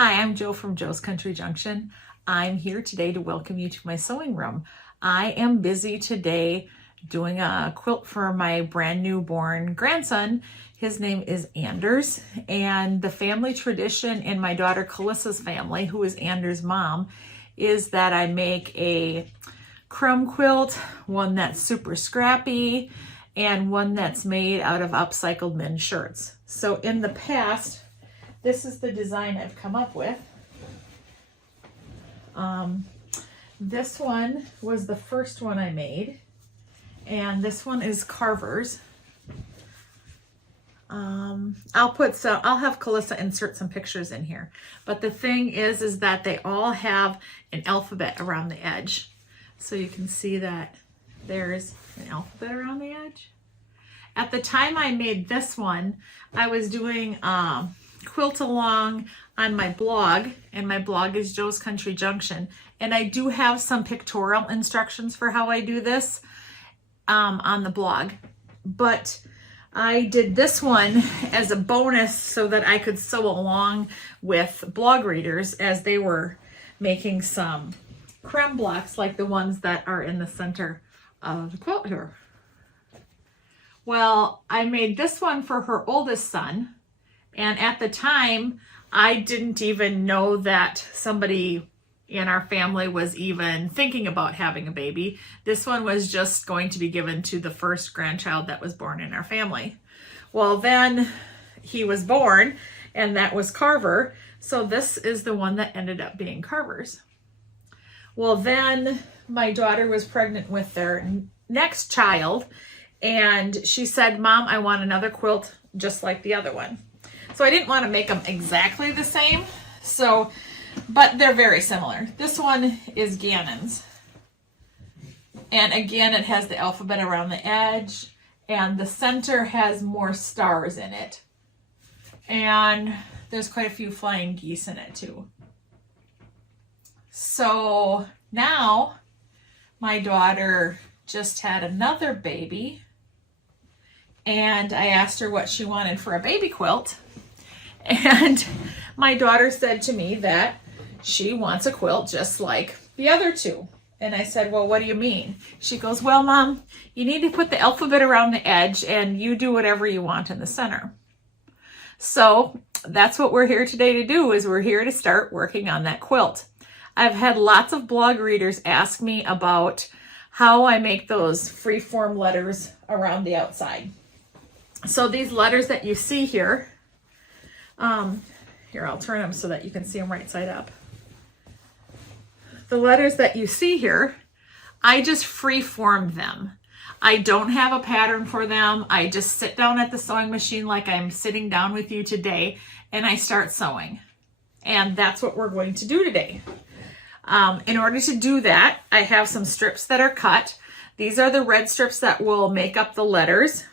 Hi, I'm Jo from Jo's Country Junction. I'm here today to welcome you to my sewing room. I am busy today doing a quilt for my brand new born grandson. His name is Anders, and the family tradition in my daughter Calyssa's family, who is Anders' mom, is that I make a crumb quilt, one that's super scrappy, and one that's made out of upcycled men's shirts. So in the past, this is the design I've come up with. This one was the first one I made, and this one is Carver's. I'll have Calissa insert some pictures in here. But the thing is that they all have an alphabet around the edge. So you can see that there's an alphabet around the edge. At the time I made this one, I was doing quilt along on my blog, and my blog is Jo's Country Junction, and I do have some pictorial instructions for how I do this on the blog, but I did this one as a bonus so that I could sew along with blog readers as they were making some crumb blocks like the ones that are in the center of the quilt here. Well, I made this one for her oldest son, and at the time, I didn't even know that somebody in our family was even thinking about having a baby. This one was just going to be given to the first grandchild that was born in our family. Well, then he was born, and that was Carver. So this is the one that ended up being Carver's. Well, then my daughter was pregnant with their next child, and she said, "Mom, I want another quilt just like the other one." So I didn't want to make them exactly the same, but they're very similar. This one is Gannon's. And again, it has the alphabet around the edge, and the center has more stars in it. And there's quite a few flying geese in it too. So now my daughter just had another baby, and I asked her what she wanted for a baby quilt. And my daughter said to me that she wants a quilt just like the other two. And I said, "Well, what do you mean?" She goes, "Well, Mom, you need to put the alphabet around the edge, and you do whatever you want in the center." So that's what we're here today to do, is we're here to start working on that quilt. I've had lots of blog readers ask me about how I make those freeform letters around the outside. So these letters that you see here, here, I'll turn them so that you can see them right side up. The letters that you see here, I just freeform them. I don't have a pattern for them. I just sit down at the sewing machine like I'm sitting down with you today, and I start sewing. And that's what we're going to do today. In order to do that, I have some strips that are cut. These are the red strips that will make up the letters.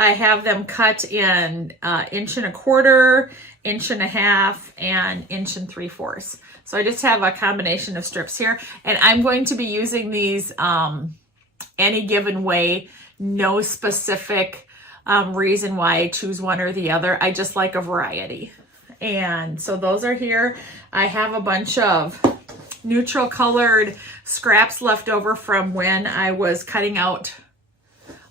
I have them cut in 1.25 inches, 1.5 inches, and 1 3/4 inches. So I just have a combination of strips here, and I'm going to be using these any given way, no specific reason why I choose one or the other. I just like a variety. And so those are here. I have a bunch of neutral colored scraps left over from when I was cutting out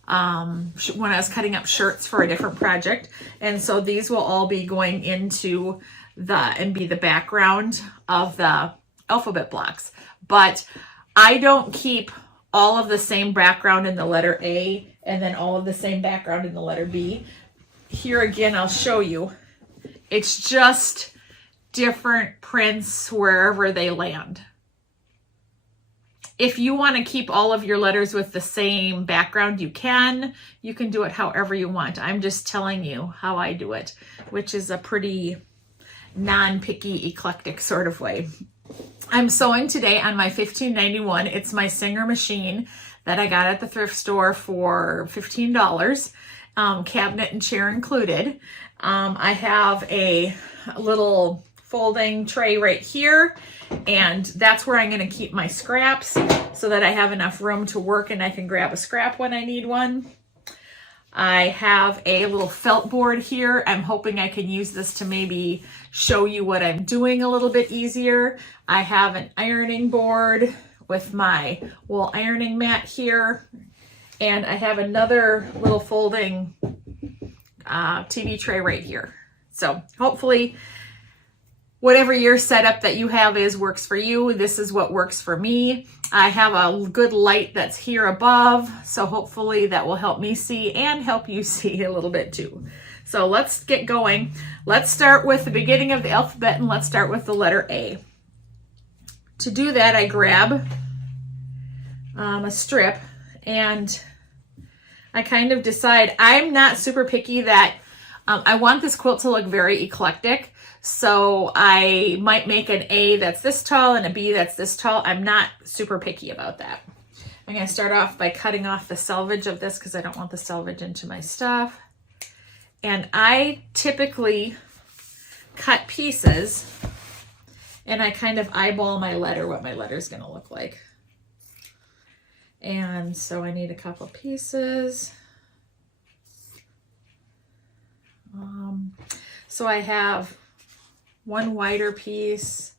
up shirts for a different project. And so these will all be going into and be the background of the alphabet blocks. But I don't keep all of the same background in the letter A and then all of the same background in the letter B. Here again, I'll show you. It's just different prints wherever they land. If you want to keep all of your letters with the same background, you can. You can do it however you want. I'm just telling you how I do it, which is a pretty non-picky, eclectic sort of way. I'm sewing today on my 1591. It's my Singer machine that I got at the thrift store for $15, cabinet and chair included. I have a little folding tray right here, and that's where I'm going to keep my scraps so that I have enough room to work and I can grab a scrap when I need one. I have a little felt board here. I'm hoping I can use this to maybe show you what I'm doing a little bit easier. I have an ironing board with my wool ironing mat here. And I have another little folding TV tray right here. So hopefully whatever your setup that you have works for you. This is what works for me. I have a good light that's here above, so hopefully that will help me see and help you see a little bit too. So let's get going. Let's start with the beginning of the alphabet, and let's start with the letter A. To do that, I grab a strip, and I kind of decide, I'm not super picky that I want this quilt to look very eclectic. So I might make an A that's this tall and a B that's this tall. I'm not super picky about that. I'm going to start off by cutting off the selvage of this because I don't want the selvage into my stuff. And I typically cut pieces and I kind of eyeball my letter, what my letter is going to look like. And so I need a couple pieces. So I have one wider piece.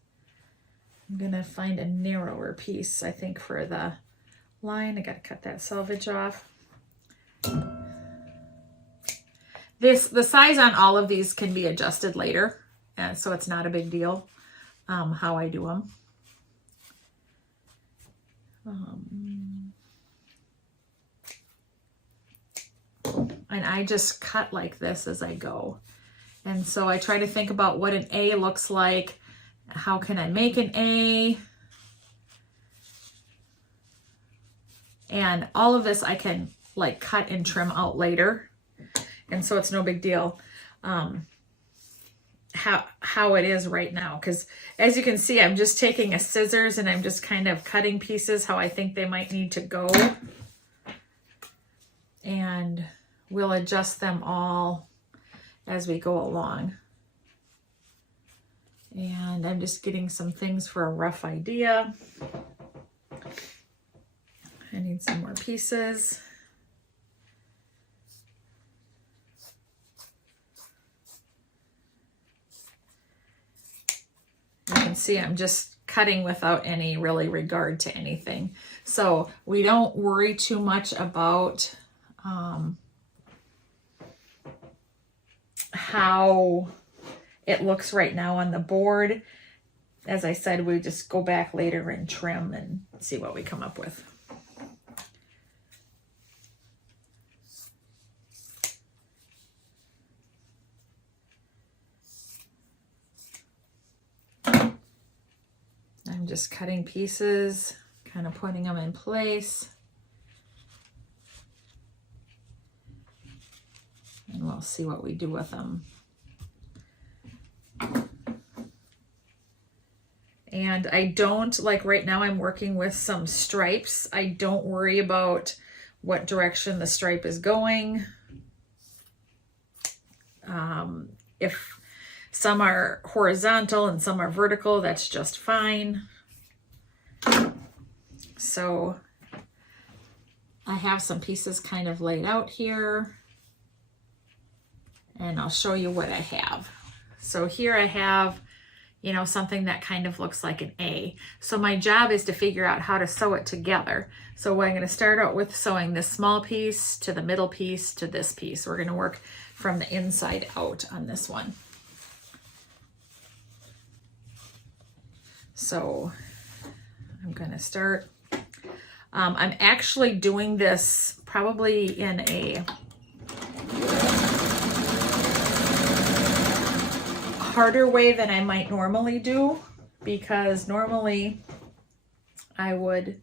I'm gonna find a narrower piece, I think, for the line. I gotta cut that selvage off. The size on all of these can be adjusted later, and so it's not a big deal how I do them. And I just cut like this as I go. And so I try to think about what an A looks like. How can I make an A? And all of this I can like cut and trim out later. And so it's no big deal how it is right now. Because as you can see, I'm just taking a scissors and I'm just kind of cutting pieces how I think they might need to go. And we'll adjust them all as we go along. And I'm just getting some things for a rough idea. I need some more pieces. You can see I'm just cutting without any really regard to anything. So we don't worry too much about how it looks right now on the board. As I said, we just go back later and trim and see what we come up with. I'm just cutting pieces, kind of putting them in place. And we'll see what we do with them. And I don't, like right now I'm working with some stripes. I don't worry about what direction the stripe is going. If some are horizontal and some are vertical, that's just fine. So I have some pieces kind of laid out here. And I'll show you what I have. So here I have, you know, something that kind of looks like an A. So my job is to figure out how to sew it together. So I'm going to start out with sewing this small piece to the middle piece to this piece. We're going to work from the inside out on this one. So I'm going to start. I'm actually doing this probably in a harder way than I might normally do, because normally I would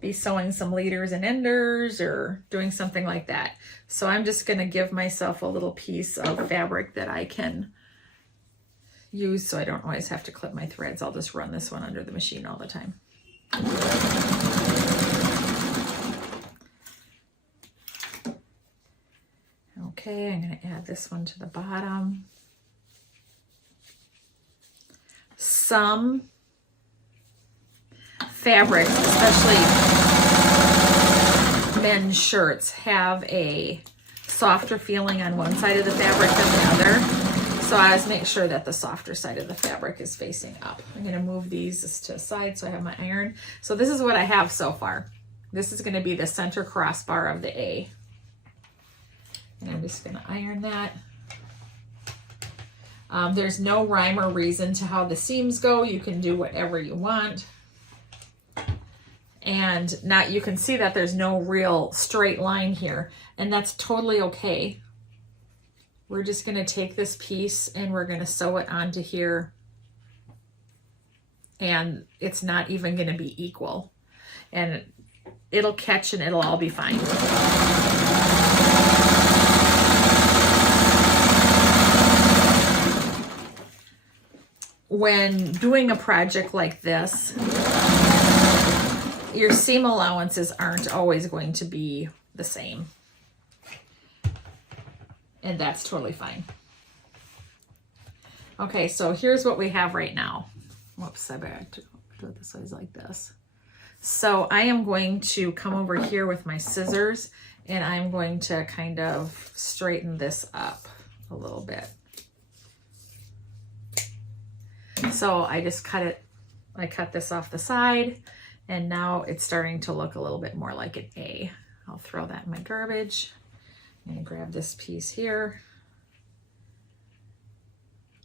be sewing some leaders and enders or doing something like that. So I'm just going to give myself a little piece of fabric that I can use so I don't always have to clip my threads. I'll just run this one under the machine all the time. Okay, I'm going to add this one to the bottom. Some fabrics, especially men's shirts have a softer feeling on one side of the fabric than the other. So I always make sure that the softer side of the fabric is facing up. I'm going to move these to the side so I have my iron. So this is what I have so far. This is going to be the center crossbar of the A. And I'm just going to iron that. There's no rhyme or reason to how the seams go. You can do whatever you want. And now you can see that there's no real straight line here, and that's totally okay. We're just going to take this piece and we're going to sew it onto here, and it's not even going to be equal, and it'll catch and it'll all be fine. When doing a project like this, your seam allowances aren't always going to be the same. And that's totally fine. Okay, so here's what we have right now. Whoops, I better do it this way, like this. So I am going to come over here with my scissors and I'm going to kind of straighten this up a little bit. So I just I cut this off the side, and now it's starting to look a little bit more like an A. I'll throw that in my garbage. I'm gonna grab this piece here.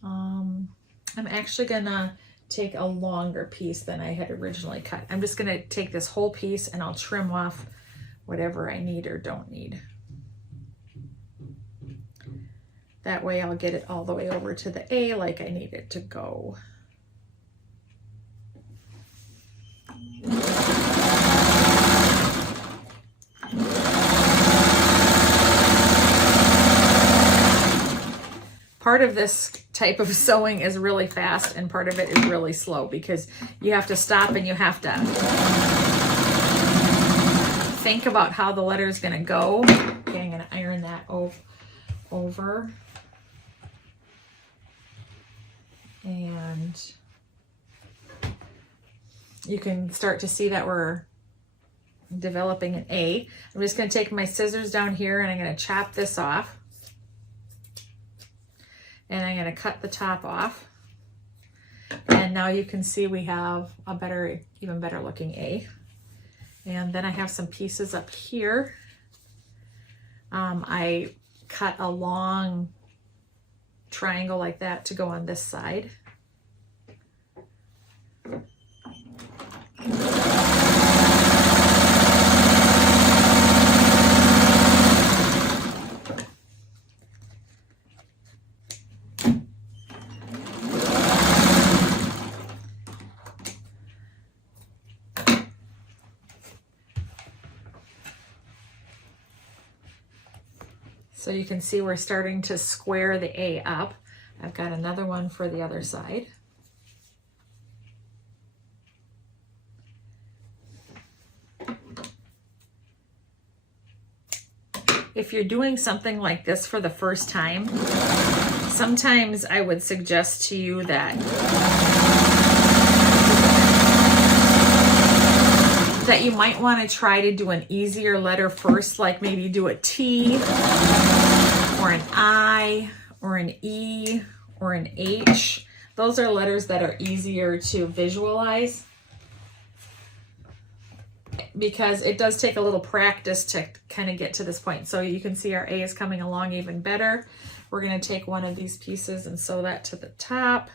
I'm actually gonna take a longer piece than I had originally cut. I'm just gonna take this whole piece and I'll trim off whatever I need or don't need. That way I'll get it all the way over to the A like I need it to go. Part of this type of sewing is really fast and part of it is really slow because you have to stop and you have to think about how the letter is going to go. Okay, I'm going to iron that over. And you can start to see that we're developing an A. I'm just going to take my scissors down here and I'm going to chop this off. And I'm going to cut the top off. And now you can see we have a better, even better looking A. And then I have some pieces up here. I cut a long triangle like that to go on this side. So you can see we're starting to square the A up. I've got another one for the other side. If you're doing something like this for the first time, sometimes I would suggest to you that you might want to try to do an easier letter first, like maybe do a T or an I or an E or an H. Those are letters that are easier to visualize because it does take a little practice to kind of get to this point. So you can see our A is coming along even better. We're going to take one of these pieces and sew that to the top.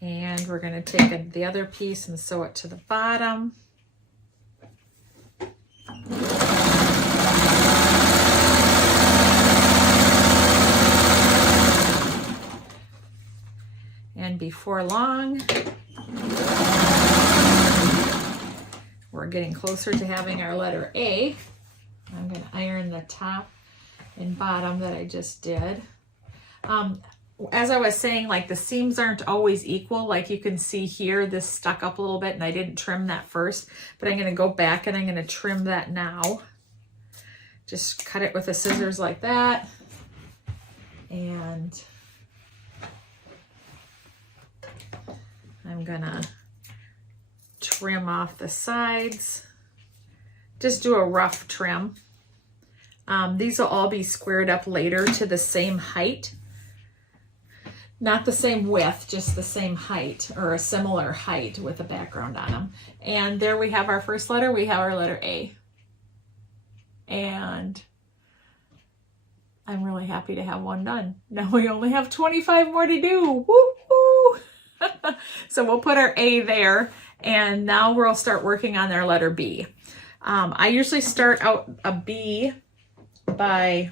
And we're going to take the other piece and sew it to the bottom. And before long, we're getting closer to having our letter A. I'm going to iron the top and bottom that I just did. As I was saying, like the seams aren't always equal. Like you can see here, this stuck up a little bit and I didn't trim that first, but I'm going to go back and I'm going to trim that now. just cut it with the scissors like that. And I'm gonna trim off the sides. Just do a rough trim. These will all be squared up later to the same height. Not the same width, just the same height, or a similar height with a background on them. And there we have our first letter. We have our letter A. And I'm really happy to have one done. Now we only have 25 more to do. Woo-hoo! So we'll put our A there, and now we'll start working on their letter B. I usually start out a B by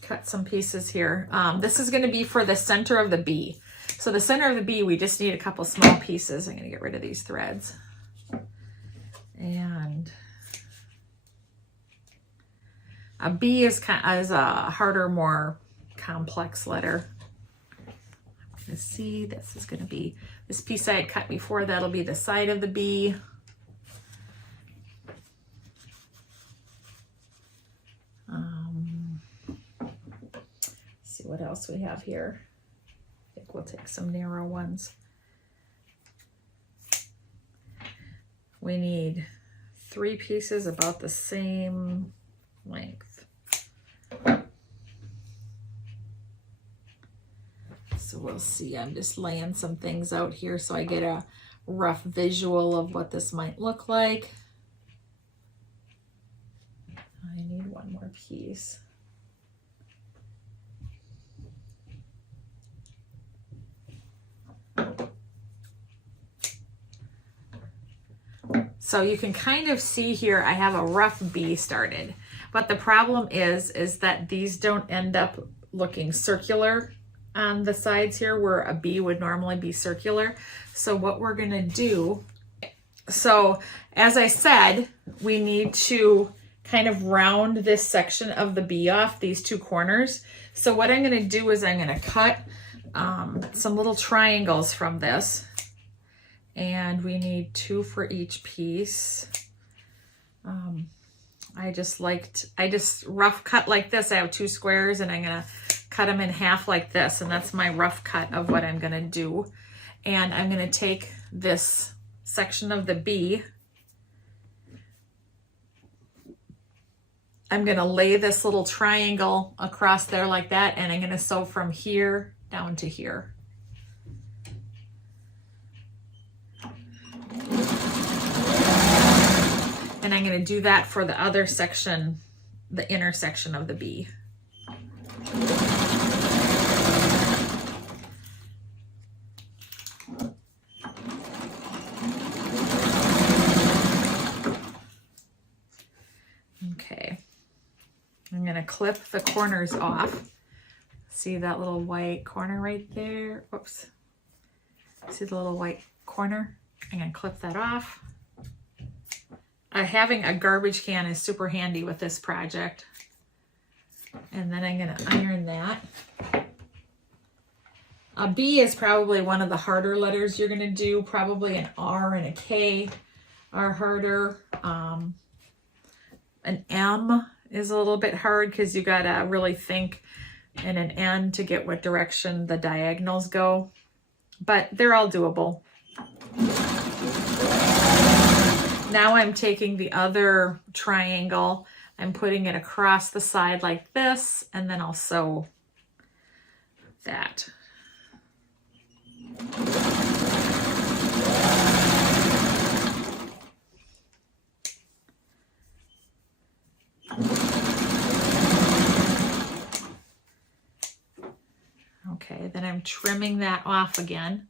cut some pieces here. This is going to be for the center of the B. So the center of the B, we just need a couple small pieces. I'm going to get rid of these threads. And a B is a harder, more complex letter. I'm going to see, this is going to be this piece I had cut before. That'll be the side of the B. See what else we have here. I think we'll take some narrow ones. We need 3 pieces about the same length. So we'll see. I'm just laying some things out here so I get a rough visual of what this might look like. I need one more piece. So you can kind of see here, I have a rough B started, but the problem is that these don't end up looking circular on the sides here where a B would normally be circular. So what we're gonna do, so as I said, we need to kind of round this section of the B off, these 2 corners. So what I'm gonna do is I'm gonna cut some little triangles from this. And we need 2 for each piece. I just rough cut like this. I have 2 squares and I'm gonna cut them in half like this. And that's my rough cut of what I'm gonna do. And I'm gonna take this section of the B. I'm gonna lay this little triangle across there like that. And I'm gonna sew from here down to here. And I'm going to do that for the other section, the inner section of the B. Okay. I'm going to clip the corners off. See that little white corner right there? Whoops. See the little white corner? I'm going to clip that off. Having a garbage can is super handy with this project. And then I'm going to iron that. A B is probably one of the harder letters you're going to do. Probably an R and a K are harder. An M is a little bit hard because you got to really think, and an N to get what direction the diagonals go. But they're all doable. Now I'm taking the other triangle, I'm putting it across the side like this, and then I'll sew that. Okay, then I'm trimming that off again.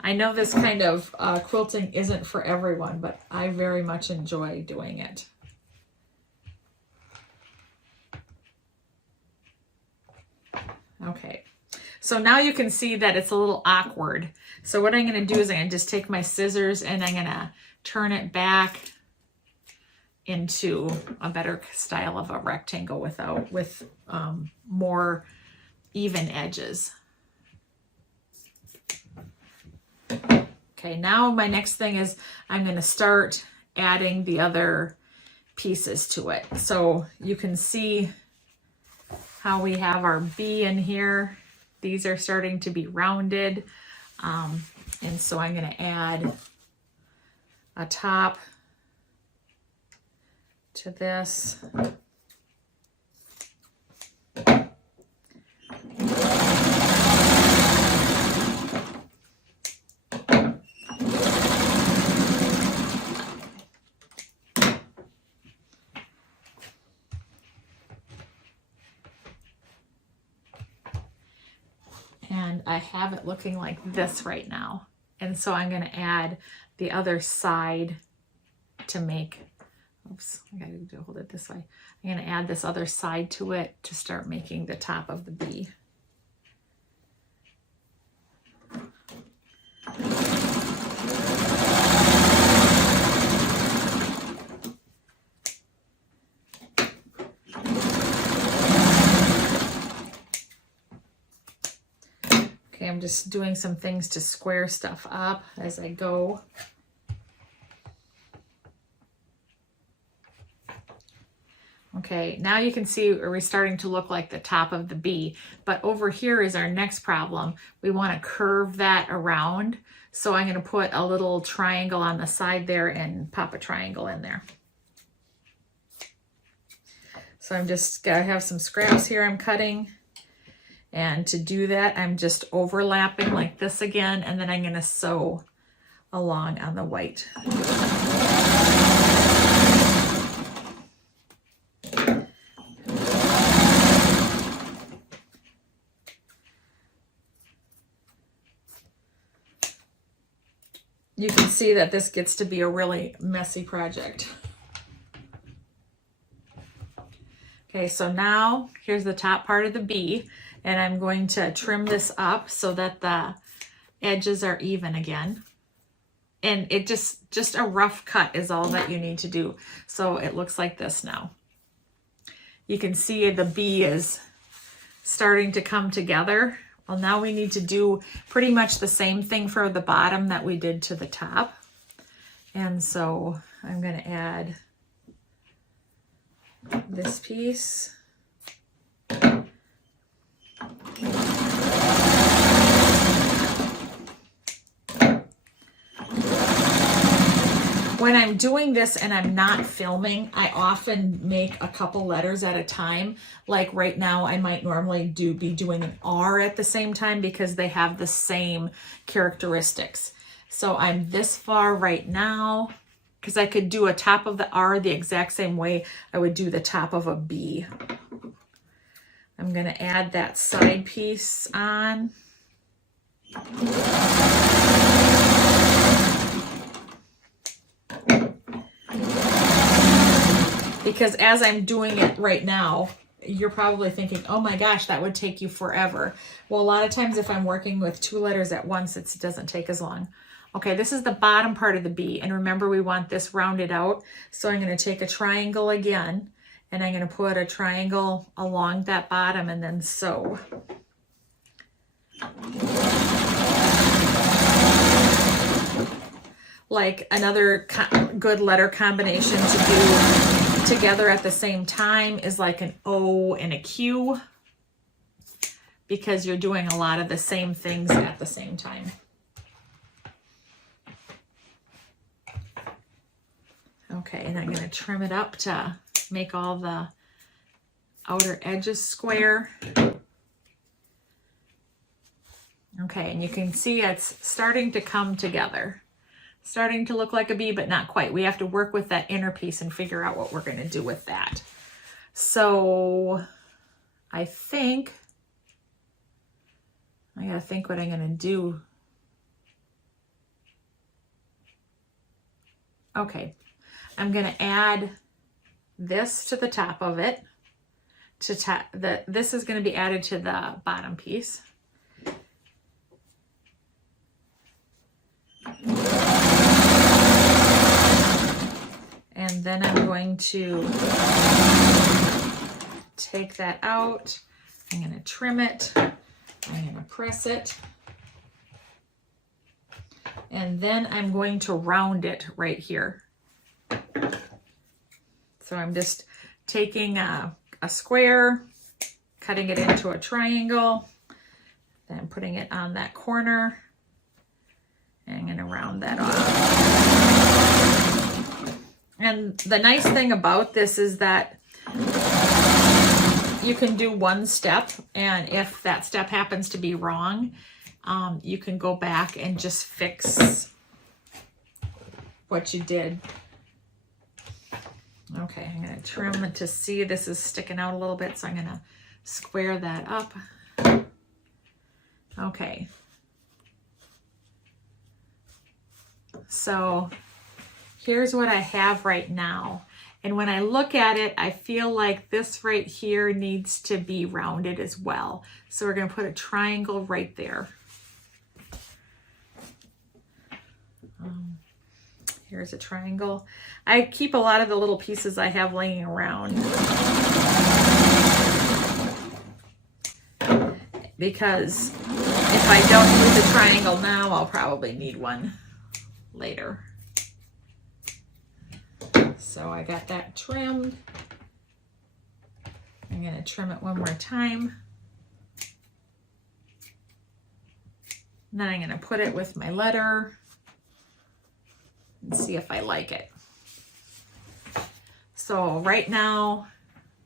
I know this kind of quilting isn't for everyone, but I very much enjoy doing it. Okay, so now you can see that it's a little awkward. So what I'm going to do is I'm going to just take my scissors and I'm going to turn it back into a better style of a rectangle with more even edges. Okay, now my next thing is I'm going to start adding the other pieces to it. So you can see how we have our bee in here. These are starting to be rounded. And so I'm going to add a top to this. And I have it looking like this right now. And so I'm going to add the other side to make, oops, I got to hold it this way. I'm going to add this other side to it to start making the top of the bee. Okay, I'm just doing some things to square stuff up as I go. Okay, now you can see we're starting to look like the top of the bee, but over here is our next problem. We want to curve that around. So I'm going to put a little triangle on the side there and pop a triangle in there. So I'm just going to have some scraps here I'm cutting. And to do that, I'm just overlapping like this again, and then I'm going to sew along on the white. You can see that this gets to be a really messy project. Okay, so now here's the top part of the bee, and I'm going to trim this up so that the edges are even again. And it just a rough cut is all that you need to do. So it looks like this now. You can see the bee is starting to come together. Well, now we need to do pretty much the same thing for the bottom that we did to the top. And so I'm going to add this piece. When I'm doing this and I'm not filming, I often make a couple letters at a time. Like right now, I might normally be doing an R at the same time because they have the same characteristics. So I'm this far right now because I could do a top of the R the exact same way I would do the top of a B. I'm going to add that side piece on. Because as I'm doing it right now, you're probably thinking, oh my gosh, that would take you forever. Well, a lot of times if I'm working with 2 letters at once, it doesn't take as long. Okay, this is the bottom part of the bee. And remember, we want this rounded out. So I'm going to take a triangle again, and I'm going to put a triangle along that bottom and then sew. Like another good letter combination to do together at the same time is like an O and a Q, because you're doing a lot of the same things at the same time. Okay, and I'm going to trim it up to make all the outer edges square. Okay, and you can see it's starting to come together. Starting to look like a bee, but not quite. We have to work with that inner piece and figure out what we're going to do with that. So I think I got to think what I'm going to do. Okay, I'm going to add this to the top of it. This is going to be added to the bottom piece. And then I'm going to take that out. I'm going to trim it. I'm going to press it. And then I'm going to round it right here. So I'm just taking a square, cutting it into a triangle, then putting it on that corner, and I'm going to round that off. And the nice thing about this is that you can do one step, and if that step happens to be wrong, you can go back and just fix what you did. Okay, I'm going to trim it to see this is sticking out a little bit, so I'm going to square that up. Okay. So here's what I have right now. And when I look at it, I feel like this right here needs to be rounded as well. So we're going to put a triangle right there. Here's a triangle. I keep a lot of the little pieces I have laying around because if I don't use a triangle now, I'll probably need one later. So I got that trimmed. I'm going to trim it one more time. And then I'm going to put it with my letter and see if I like it. So right now,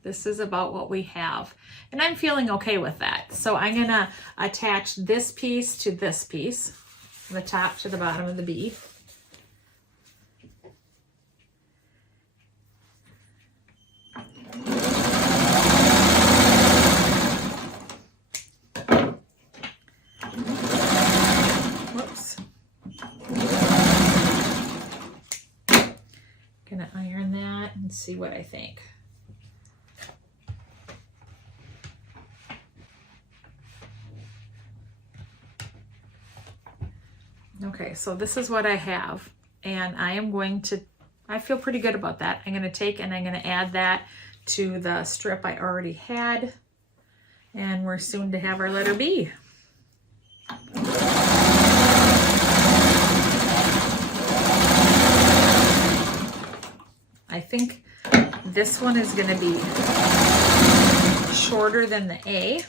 this is about what we have. And I'm feeling okay with that. So I'm going to attach this piece to this piece, from the top to the bottom of the bee. Whoops. Gonna iron that and see what I think. Okay, so this is what I have, and I am going to, I feel pretty good about that. I'm going to take and I'm going to add that to the strip I already had, and we're soon to have our letter B. I think this one is going to be shorter than the A.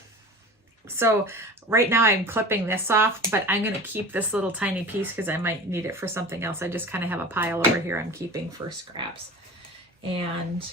So right now I'm clipping this off, but I'm going to keep this little tiny piece because I might need it for something else. I just kind of have a pile over here I'm keeping for scraps. And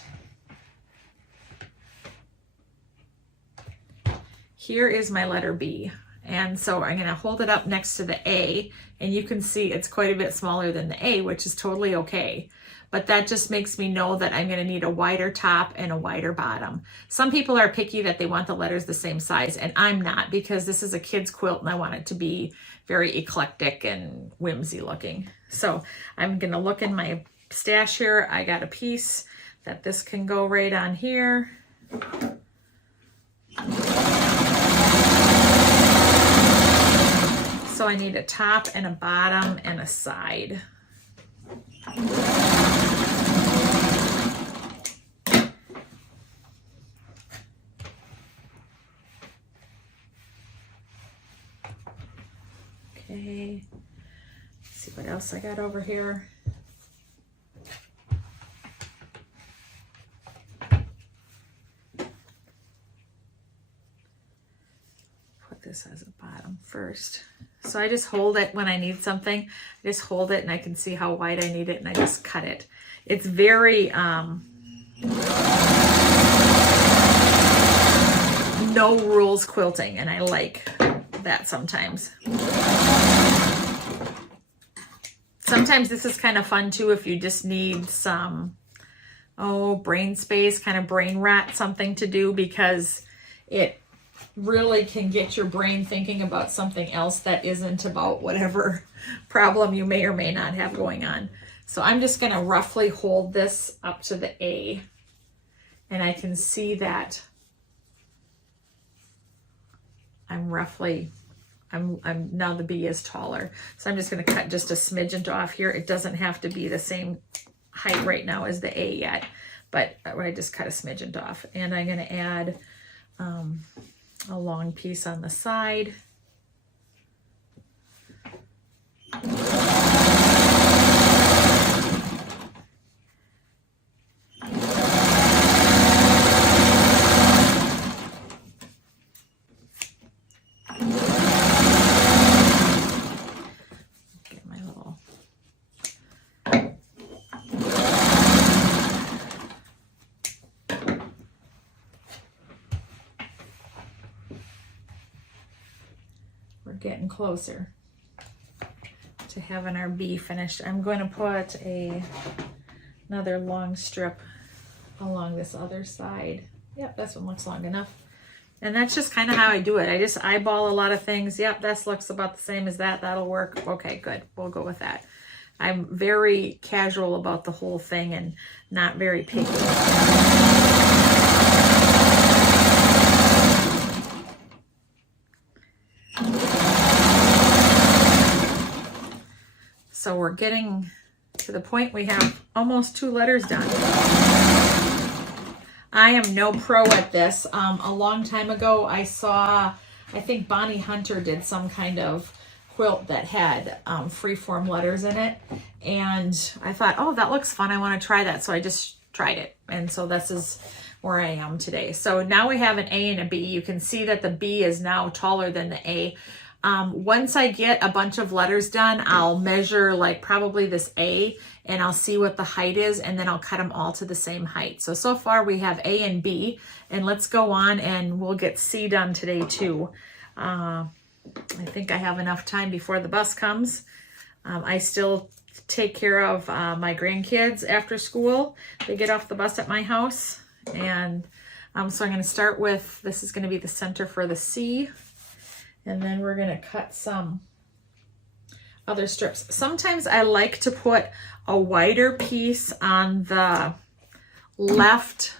here is my letter B. And so I'm going to hold it up next to the A, and you can see it's quite a bit smaller than the A, which is totally okay. But that just makes me know that I'm going to need a wider top and a wider bottom. Some people are picky that they want the letters the same size, and I'm not, because this is a kid's quilt and I want it to be very eclectic and whimsy looking. So I'm going to look in my stash here. I got a piece that this can go right on here. So I need a top and a bottom and a side. Okay, let's see what else I got over here. Put this as a bottom first. So I just hold it when I need something. I just hold it and I can see how wide I need it and I just cut it. It's very no rules quilting, and I like that sometimes. Sometimes this is kind of fun too if you just need some brain space, kind of brain rot something to do, because it really can get your brain thinking about something else that isn't about whatever problem you may or may not have going on. So I'm just going to roughly hold this up to the A, and I can see that I'm now the B is taller. So I'm just going to cut just a smidgen off here. It doesn't have to be the same height right now as the A yet, but I just cut a smidgen off. And I'm going to add a long piece on the side. getting closer to having our B finished. I'm going to put another long strip along this other side. Yep, this one looks long enough. And that's just kind of how I do it. I just eyeball a lot of things. Yep, this looks about the same as that. That'll work. Okay, good. We'll go with that. I'm very casual about the whole thing and not very picky. So we're getting to the point we have almost 2 letters done. I am no pro at this. A long time ago, I saw, I think Bonnie Hunter did some kind of quilt that had freeform letters in it. And I thought, oh, that looks fun. I want to try that. So I just tried it. And so this is where I am today. So now we have an A and a B. You can see that the B is now taller than the A. Once I get a bunch of letters done, I'll measure like probably this A and I'll see what the height is, and then I'll cut them all to the same height. So far we have A and B, and let's go on and we'll get C done today too. I think I have enough time before the bus comes. I still take care of my grandkids after school. They get off the bus at my house, and so I'm going to start with, this is going to be the center for the C. And then we're going to cut some other strips. Sometimes I like to put a wider piece on the left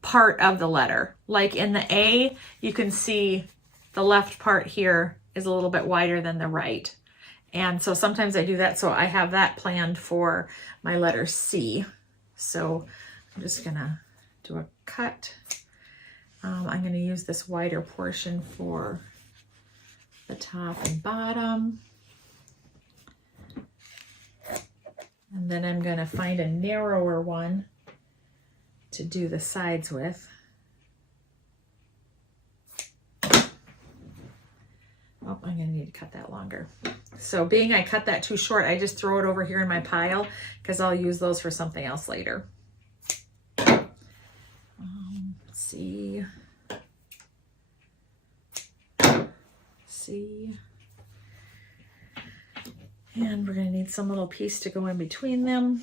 part of the letter. Like in the A, you can see the left part here is a little bit wider than the right. And so sometimes I do that. So I have that planned for my letter C. So I'm just going to do a cut. I'm going to use this wider portion for the top and bottom. And then I'm going to find a narrower one to do the sides with. Oh, I'm going to need to cut that longer. So being I cut that too short, I just throw it over here in my pile because I'll use those for something else later. C. And we're going to need some little piece to go in between them.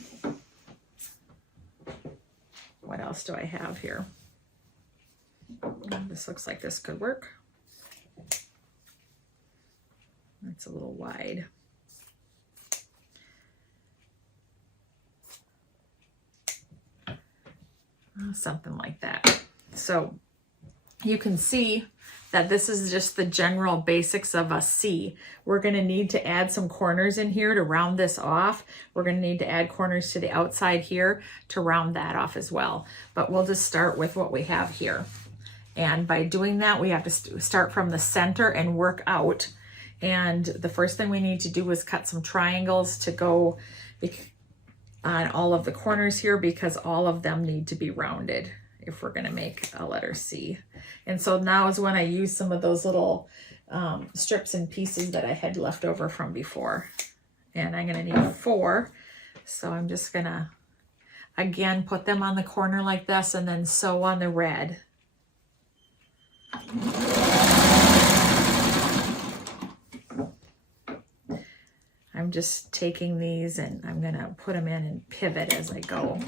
What else do I have here? This looks like this could work. That's a little wide. Something like that. So you can see that this is just the general basics of a C. We're going to need to add some corners in here to round this off. We're going to need to add corners to the outside here to round that off as well. But we'll just start with what we have here. And by doing that, we have to start from the center and work out. And the first thing we need to do is cut some triangles to go on all of the corners here, because all of them need to be rounded if we're going to make a letter C. And so now is when I use some of those little strips and pieces that I had left over from before. And I'm going to need 4. So I'm just going to, again, put them on the corner like this and then sew on the red. I'm just taking these and I'm going to put them in and pivot as I go.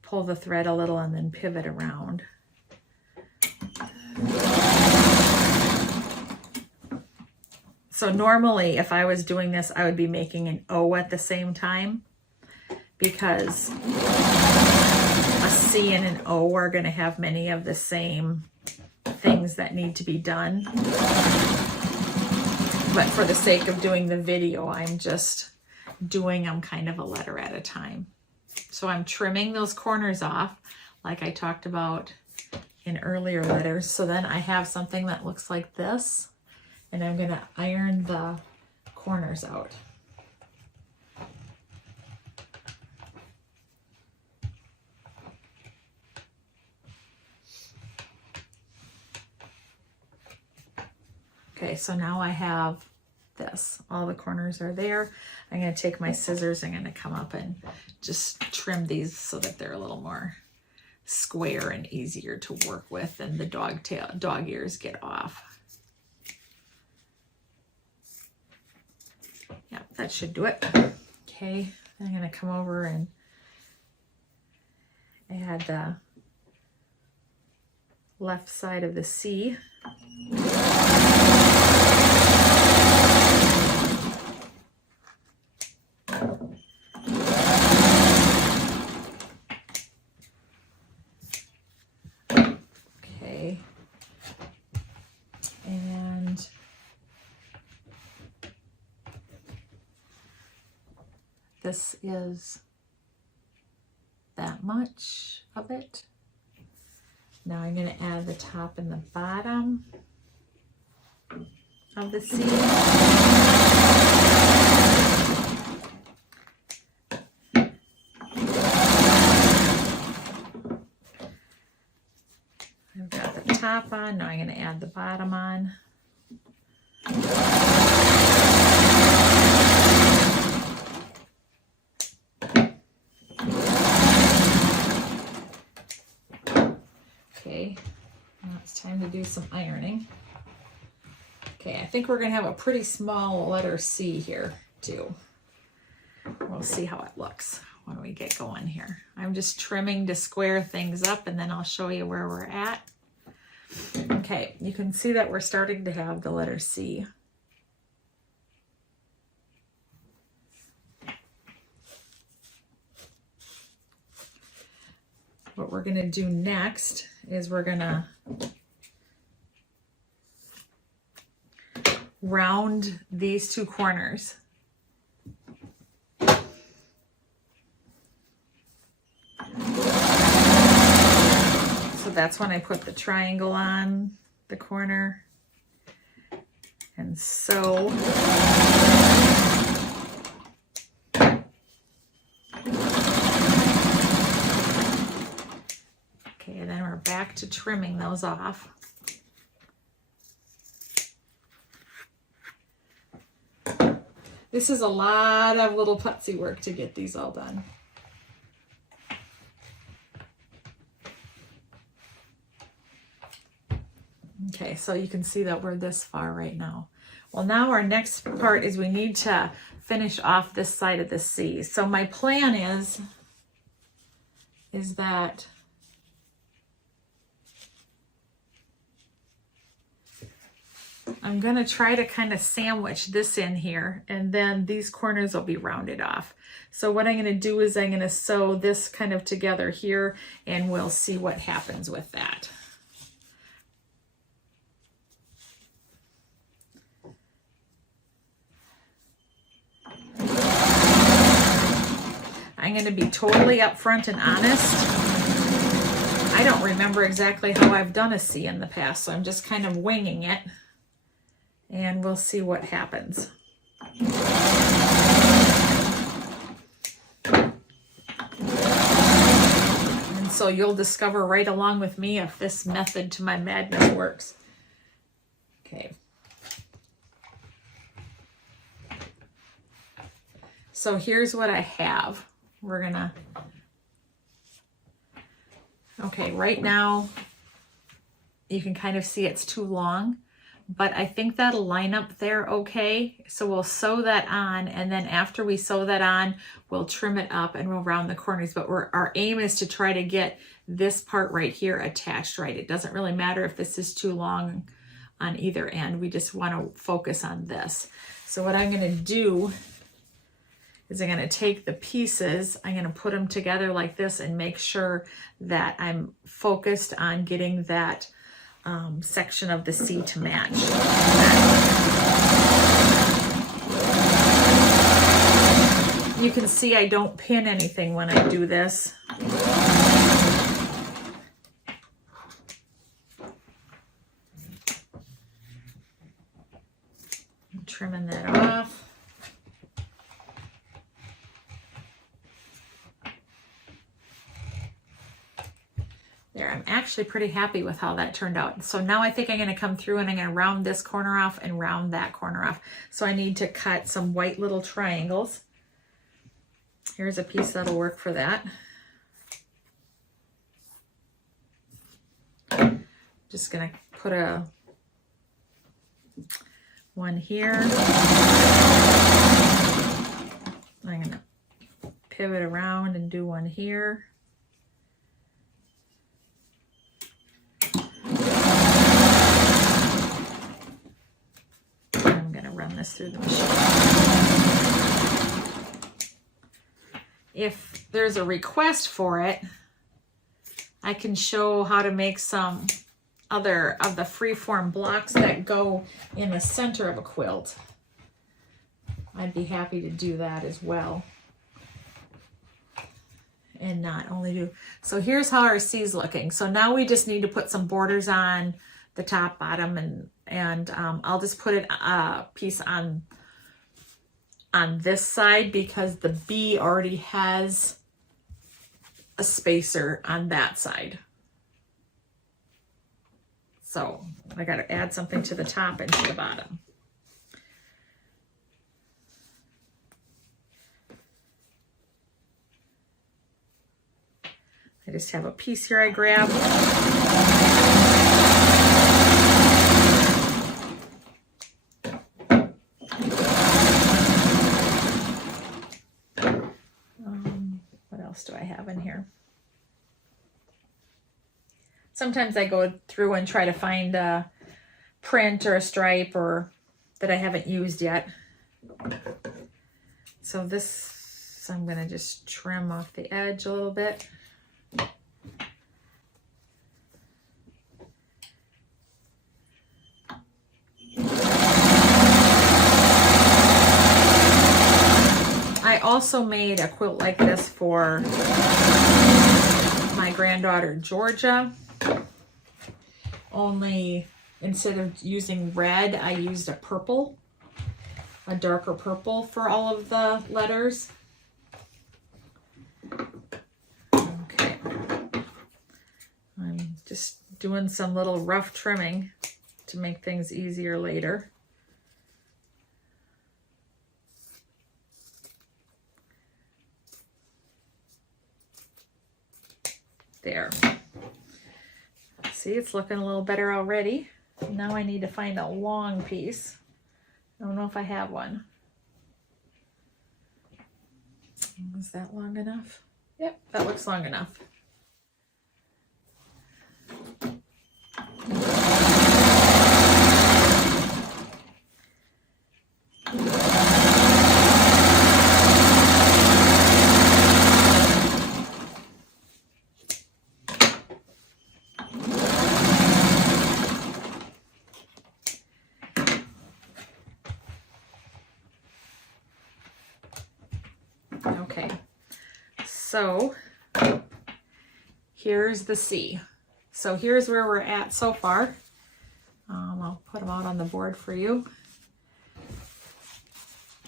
Pull the thread a little and then pivot around. So normally if I was doing this, I would be making an O at the same time, because a C and an O are going to have many of the same things that need to be done. But for the sake of doing the video, I'm just doing them kind of a letter at a time. So I'm trimming those corners off like I talked about in earlier letters. So then I have something that looks like this, and I'm going to iron the corners out. Okay, so now I have this. All the corners are there. I'm going to take my scissors. I'm going to come up and just trim these so that they're a little more square and easier to work with, and the dog ears get off. Yeah, that should do it. Okay, I'm going to come over and add the left side of the C. Okay, and this is that much of it. Now I'm going to add the top and the bottom of the C. I've got the top on, now I'm going to add the bottom on. Okay, now it's time to do some ironing. Okay, I think we're going to have a pretty small letter C here too. We'll see how it looks when we get going here. I'm just trimming to square things up, and then I'll show you where we're at. Okay, you can see that we're starting to have the letter C. What we're going to do next is we're going to round these two corners. So that's when I put the triangle on the corner. And so okay, and then we're back to trimming those off. This is a lot of little putsy work to get these all done. Okay, so you can see that we're this far right now. Well, now our next part is we need to finish off this side of the C. So my plan is that I'm going to try to kind of sandwich this in here, and then these corners will be rounded off. So what I'm going to do is I'm going to sew this kind of together here, and we'll see what happens with that. I'm going to be totally upfront and honest. I don't remember exactly how I've done a C in the past, so I'm just kind of winging it, and we'll see what happens. And so you'll discover right along with me if this method to my madness works. Okay. So here's what I have. We're gonna, okay, right now you can kind of see it's too long, but I think that'll line up there okay. So we'll sew that on, and then after we sew that on, we'll trim it up and we'll round the corners. But our aim is to try to get this part right here attached right. It doesn't really matter if this is too long on either end. We just want to focus on this. So what I'm going to do is I'm going to take the pieces, I'm going to put them together like this and make sure that I'm focused on getting that section of the C to match. You can see I don't pin anything when I do this. I'm trimming that off. There, I'm actually pretty happy with how that turned out. So now I think I'm going to come through and I'm going to round this corner off and round that corner off. So I need to cut some white little triangles. Here's a piece that'll work for that. Just gonna put one here. I'm gonna pivot around and do one here. I'm gonna run this through the machine. If there's a request for it, I can show how to make some other of the freeform blocks that go in the center of a quilt. I'd be happy to do that as well. And not only do, so here's how our C's looking. So now we just need to put some borders on the top, bottom, and I'll just put a piece on this side because the B already has a spacer on that side. So I got to add something to the top and to the bottom. I just have a piece here I grab. What else do I have in here? Sometimes I go through and try to find a print or a stripe or that I haven't used yet. So this, I'm going to just trim off the edge a little bit. I also made a quilt like this for my granddaughter Georgia, only instead of using red, I used a purple, a darker purple for all of the letters. Okay, I'm just doing some little rough trimming to make things easier later. There. See, it's looking a little better already. Now I need to find a long piece. I don't know if I have one. Is that long enough? Yep, that looks long enough. Okay, so here's the C. So here's where we're at so far. I'll put them out on the board for you.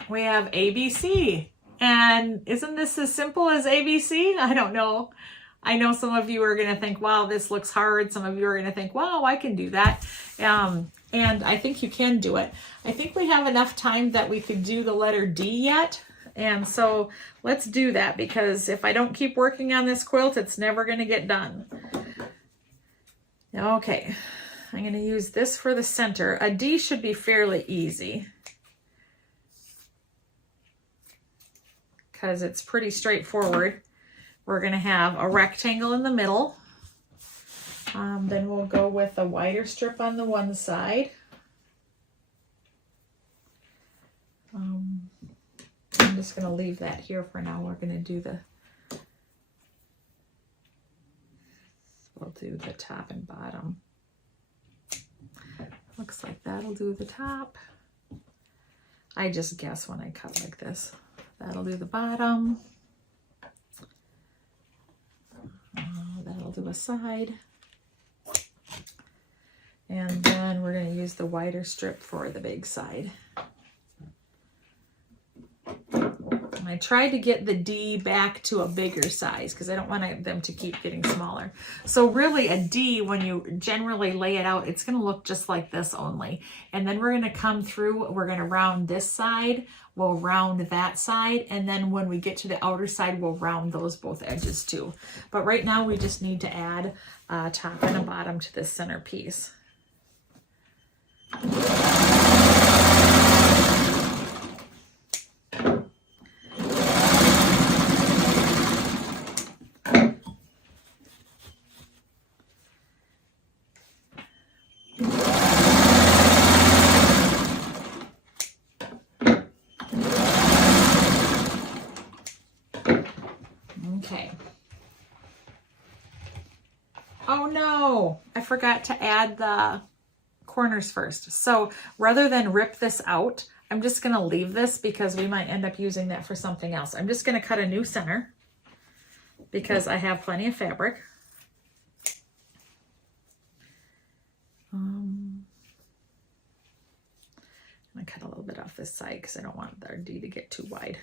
We have ABC, and isn't this as simple as ABC? I don't know. I know some of you are going to think, wow, this looks hard. Some of you are going to think, wow, I can do that. And I think you can do it. I think we have enough time that we could do the letter D yet. And so let's do that, because if I don't keep working on this quilt, it's never going to get done. Okay, I'm going to use this for the center. A D should be fairly easy because it's pretty straightforward. We're going to have a rectangle in the middle. Then we'll go with a wider strip on the one side. I'm just going to leave that here for now. We're going to do we'll do the top and bottom. Looks like that'll do the top. I just guess when I cut like this. That'll do the bottom. That'll do a side. And then we're going to use the wider strip for the big side. I tried to get the D back to a bigger size because I don't want them to keep getting smaller. So really a D, when you generally lay it out, it's going to look just like this only. And then we're going to come through, we're going to round this side we'll round that side. And then when we get to the outer side, we'll round those both edges too. But right now we just need to add a top and a bottom to this center piece. Okay. Oh no, I forgot to add the corners first. So rather than rip this out, I'm just going to leave this because we might end up using that for something else. I'm just going to cut a new center because I have plenty of fabric. I'm going to cut a little bit off this side because I don't want our D to get too wide.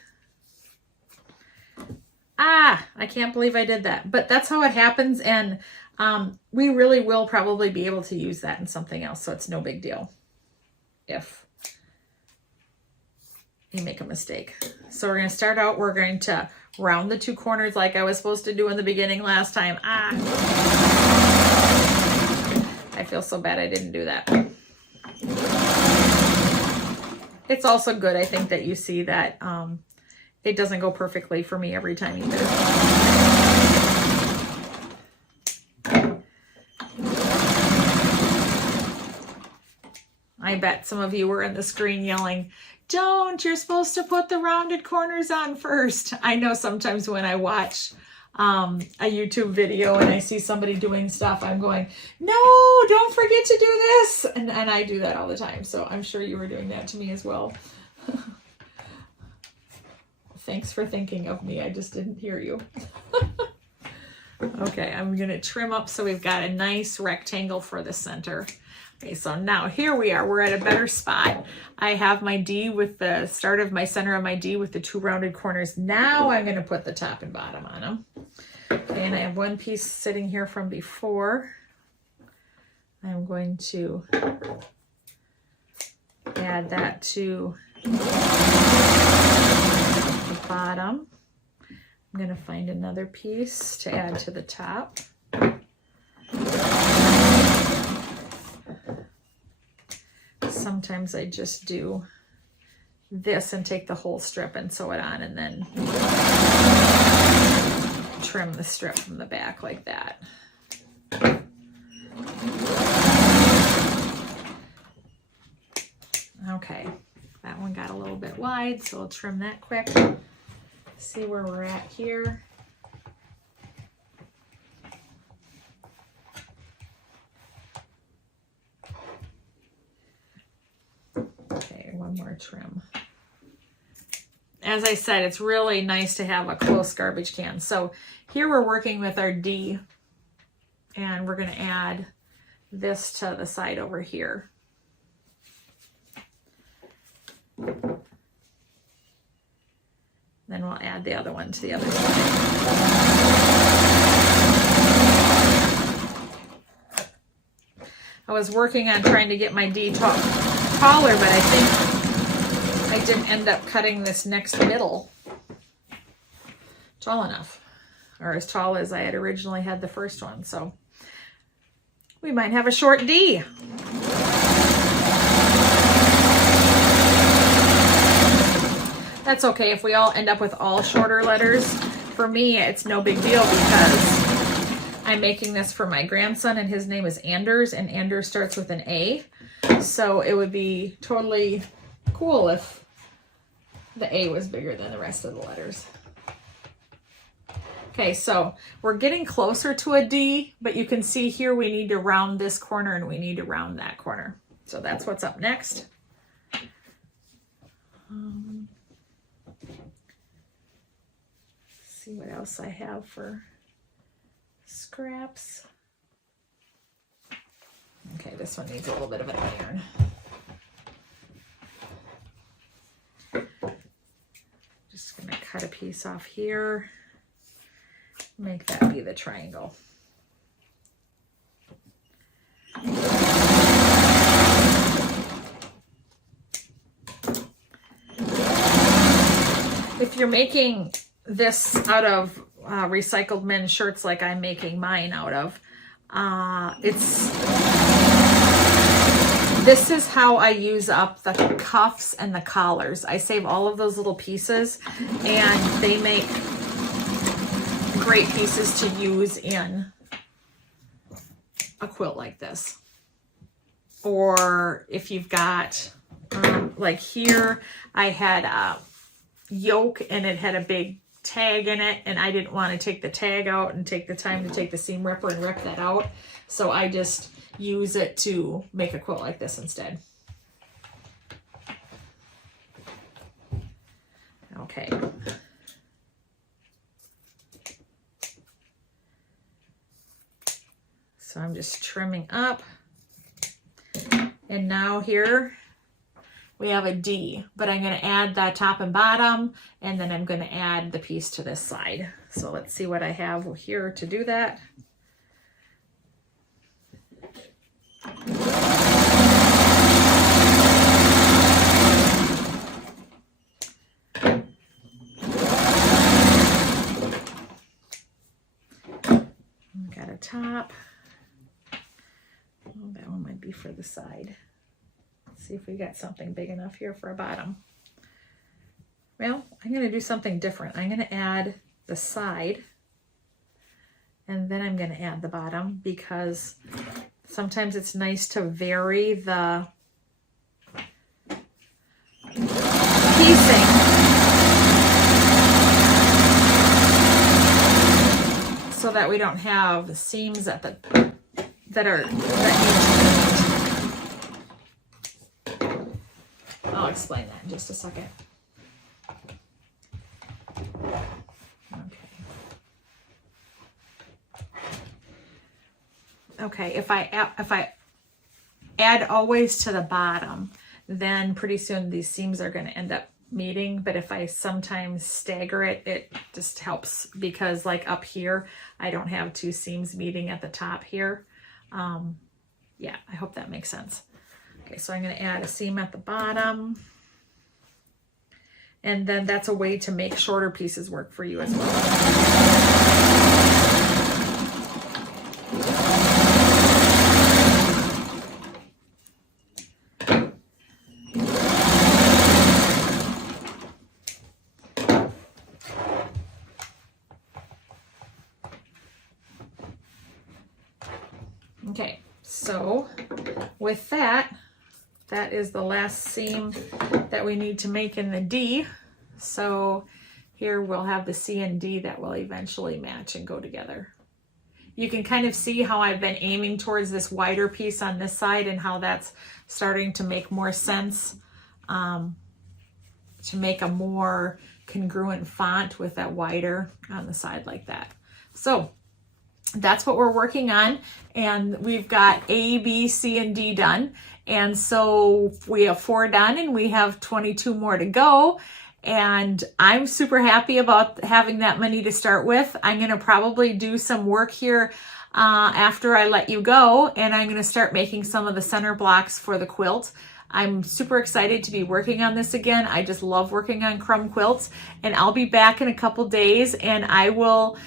Ah, I can't believe I did that, but that's how it happens. And we really will probably be able to use that in something else. So it's no big deal if you make a mistake. So we're going to start out, we're going to round the two corners like I was supposed to do in the beginning last time. Ah, I feel so bad I didn't do that. It's also good, I think, that you see that it doesn't go perfectly for me every time either. I bet some of you were in the screen yelling, "Don't, you're supposed to put the rounded corners on first." I know sometimes when I watch a YouTube video and I see somebody doing stuff, I'm going, "No, don't forget to do this." And I do that all the time. So I'm sure you were doing that to me as well. Thanks for thinking of me. I just didn't hear you. Okay, I'm going to trim up so we've got a nice rectangle for the center. Okay, so now here we are. We're at a better spot. I have my D with the start of my center of my D with the two rounded corners. Now I'm going to put the top and bottom on them. Okay, and I have one piece sitting here from before. I'm going to add that to the bottom. I'm going to find another piece to add to the top. Sometimes I just do this and take the whole strip and sew it on and then trim the strip from the back like that. Okay, that one got a little bit wide, so I'll trim that quick. See where we're at here. Okay, one more trim. As I said, it's really nice to have a close garbage can. So here we're working with our D, and we're going to add this to the side over here. Then we'll add the other one to the other side. I was working on trying to get my D taller, but I think I didn't end up cutting this next middle tall enough, or as tall as I had originally had the first one. So we might have a short D. That's okay if we all end up with all shorter letters. For me, it's no big deal because I'm making this for my grandson and his name is Anders, and Anders starts with an A. So it would be totally cool if the A was bigger than the rest of the letters. Okay, so we're getting closer to a D, but you can see here we need to round this corner and we need to round that corner. So that's what's up next. See what else I have for scraps. Okay, this one needs a little bit of an iron. Just gonna cut a piece off here, make that be the triangle. If you're making this out of recycled men's shirts like I'm making mine out of, this is how I use up the cuffs and the collars. I save all of those little pieces, and they make great pieces to use in a quilt like this. Or if you've got, like here, I had a yoke and it had a big tag in it, and I didn't want to take the tag out and take the time to take the seam ripper and rip that out. So I just use it to make a quilt like this instead. Okay. So I'm just trimming up. And now here we have a D, but I'm going to add that top and bottom, and then I'm going to add the piece to this side. So let's see what I have here to do that. Got a top. Oh, that one might be for the side. Let's see if we got something big enough here for a bottom. Well, I'm going to do something different. I'm going to add the side, and then I'm going to add the bottom, because sometimes it's nice to vary the piecing so that we don't have seams at the that I'll explain that in just a second. Okay, if I add always to the bottom, then pretty soon these seams are going to end up meeting. But if I sometimes stagger it, it just helps, because like up here, I don't have two seams meeting at the top here. Yeah, I hope that makes sense. Okay, so I'm going to add a seam at the bottom. And then that's a way to make shorter pieces work for you as well. Okay, so with that, that is the last seam that we need to make in the D. So here we'll have the C and D that will eventually match and go together. You can kind of see how I've been aiming towards this wider piece on this side, and how that's starting to make more sense, to make a more congruent font with that wider on the side like that. So that's what we're working on, and we've got A, B, C, and D done. And so we have 4 done, and we have 22 more to go. And I'm super happy about having that many to start with. I'm going to probably do some work here after I let you go, and I'm going to start making some of the center blocks for the quilt. I'm super excited to be working on this again. I just love working on crumb quilts, and I'll be back in a couple days, and I will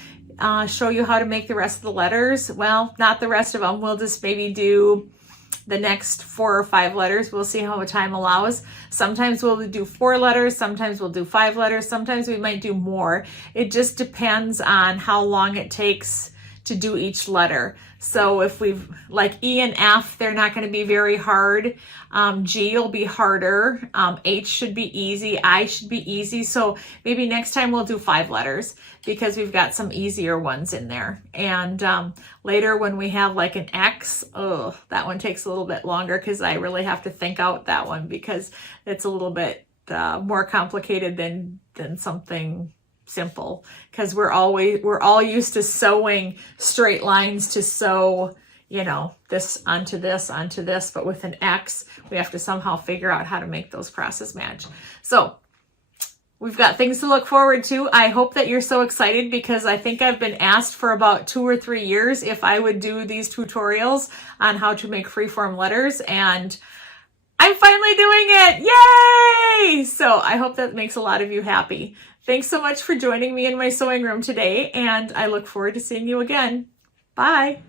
show you how to make the rest of the letters. Well, not the rest of them. We'll just maybe do the next 4 or 5 letters. We'll see how time allows. Sometimes we'll do 4 letters, sometimes we'll do 5 letters, sometimes we might do more. It just depends on how long it takes to do each letter. So if we've, like E and F, they're not going to be very hard. G will be harder. H should be easy. I should be easy. So maybe next time we'll do 5 letters, because we've got some easier ones in there. And later when we have like an X, oh, that one takes a little bit longer, because I really have to think out that one, because it's a little bit more complicated than something simple, because we're all used to sewing straight lines to sew, you know, this onto this onto this, but with an X we have to somehow figure out how to make those crosses match. So we've got things to look forward to. I hope that you're so excited, because I think I've been asked for about 2 or 3 years if I would do these tutorials on how to make freeform letters, and I'm finally doing it. Yay! So I hope that makes a lot of you happy. Thanks so much for joining me in my sewing room today, and I look forward to seeing you again. Bye.